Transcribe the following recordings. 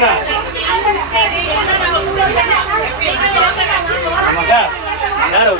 பாருங்க ஆமாக்கா யார்?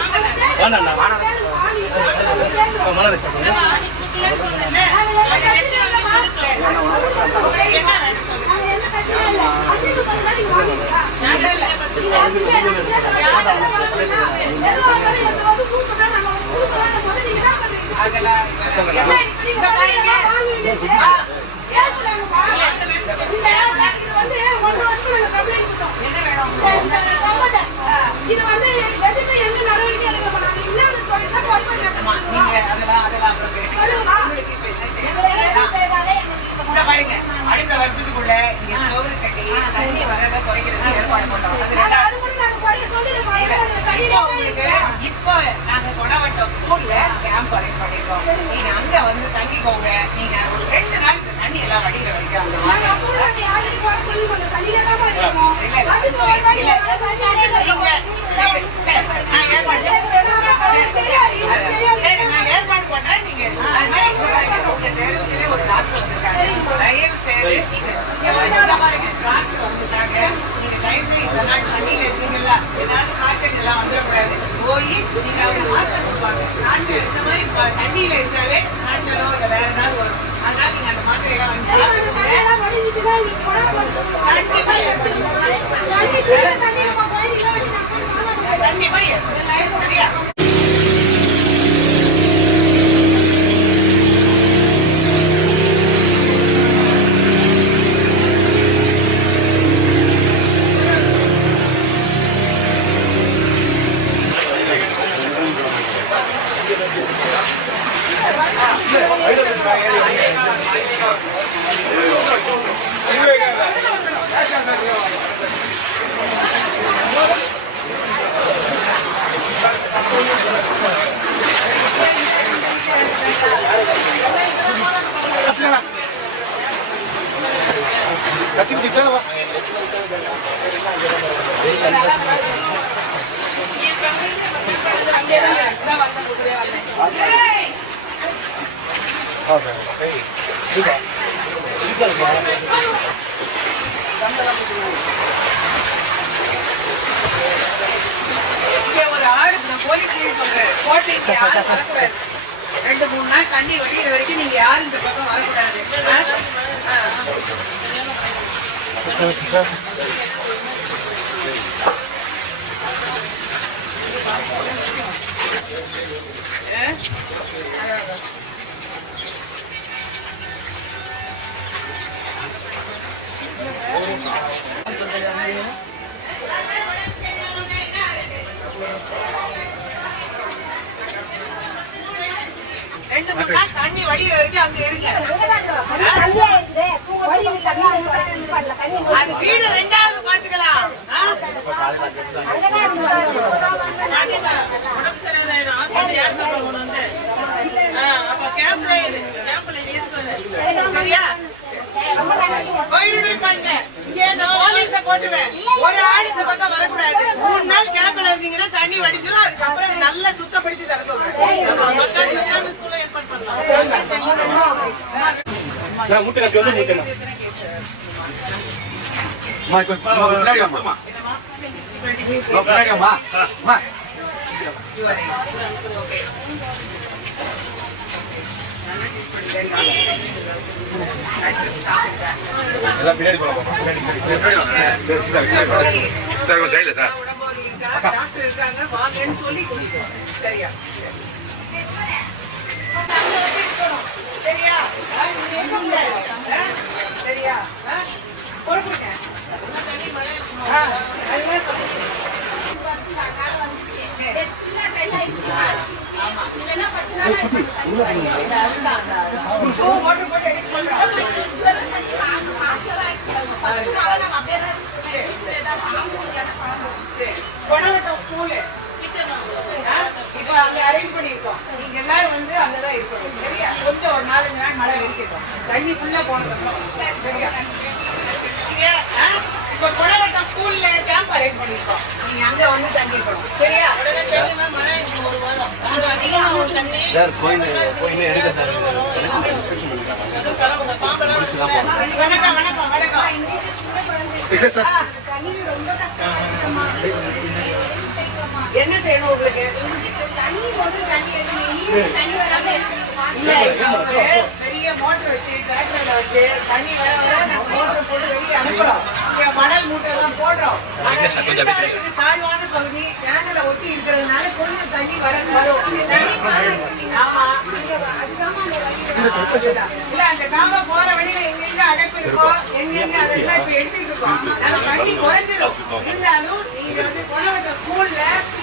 அரேஞ்ச் பண்ணிருக்கோம் நீங்க அங்க வந்து தங்கிக்கோங்க நீங்க ஒரு ரெண்டு நாளுக்கு தண்ணி எல்லாம் சரி, நான் ஏற்பாடு பண்றேன். நீங்க ஒரு டாக்டர் வந்திருக்காங்க. தயவு செய்து நீங்க பாருங்க, டாக்டர் வந்திருக்காங்க. நீங்க தயவு செய்து இந்த நாட்டு தண்ணியில இருக்கீங்கல்ல, ஏதாவது காய்ச்சல் வந்துடக்கூடாது. போய் நீங்க அவங்க மாத்திரை கொடுப்பாங்க. காய்ச்சல் ப- தண்ணியில இருந்தாலே காய்ச்சலோ இல்ல வேற ஏதாவது வரும். அதனால நீங்க அந்த மாத்திரையெல்லாம் வாங்கி கண்டிப்பா ஏற்படும். தண்ணி குடிக்கிற தண்ணி நம்ம குழந்தைகளை வச்சு நான் போய் வாங்க முடியாது. கண்டிப்பா ஏற்படும். சரியா ஒரு ஆள் போலீஸ் சொல்றேன் கோட்டைக்கு யாரும் வரக்கூடாது ரெண்டு மூணு நாள் தண்ணி வடிகிற வரைக்கும் நீங்க யாரும் இந்த பக்கம் வரக்கூடாது. ஆ? ஆ. ரெண்டு மூணு நாள் தண்ணி வடிகிற வரைக்கும் அங்க இருங்க அது வீடு ரெண்டாவது பாத்துக்கலாம் சரியா? நான் போலீஸ போட்டுவேன் ஒரு ஆள் இந்த பக்கம் வரக்கூடாது. மூணு நாள் கேப்ல இருந்தீங்கன்னா தண்ணி வடிஞ்சிரும். அதுக்கப்புறம் நல்லா சுத்தப்படுத்தி தர சொல்றேன். நான் முட்டை கட்டி வந்து முட்டை அம்மா, கொஞ்சம் வாம்மா. அம்மா, முன்னாடி வாம்மா. அம்மா. எல்லாம் பின்னாடி சைடுல சார். சரியா சரியா ஆ, நீங்க எங்க பொறுப்புங்க இப்போ ஓட்டு போட்டு எடுக்க சொல்றேன் சரி. கொடவட்டம் ஸ்கூலு. ஆ? இப்போ அங்க அரேஞ்ச் பண்ணிருக்கோம் நீங்க எல்லாரும் வந்து அங்கதான் இருக்கணும் சரியா கொஞ்சம் ஒரு நாலஞ்சு நாள் மழை தண்ணி ஃபுல்லா ஆ? இப்போ கொடவட்டம் ஸ்கூல்ல கேம்ப் அரேஞ்ச் பண்ணிருக்கோம். நீங்க அங்க வந்து தங்கி இருக்கணும் சரியா? சார் கோயில் கோயில் எடுக்க சார் வணக்கம் வணக்கம் வணக்கம். இல்லை சார். தண்ணி ரொம்ப கஷ்டமா என்ன செய்யணும் உங்களுக்கு? பெரிய மோட்டர் வச்சு டிராக்டர்ல வச்சு தண்ணி வர வர மோட்டர் போட்டு வெளியே அனுப்புறோம் இங்க மணல் மூட்டை எல்லாம் போடுறோம் இது தாழ்வான பகுதி கேனல ஒட்டி இருக்கிறதுனால கொஞ்சம் தண்ணி வர வரும். ஆமா. இல்ல அந்த காம போற வழியில எங்கெங்க அடைப்பு இருக்கோ எங்கெங்க அதெல்லாம் இப்ப எடுத்துட்டு இருக்கோம். அதனால தண்ணி குறைஞ்சிரும். இருந்தாலும் நீங்க வந்து குணவட்ட ஸ்கூல்ல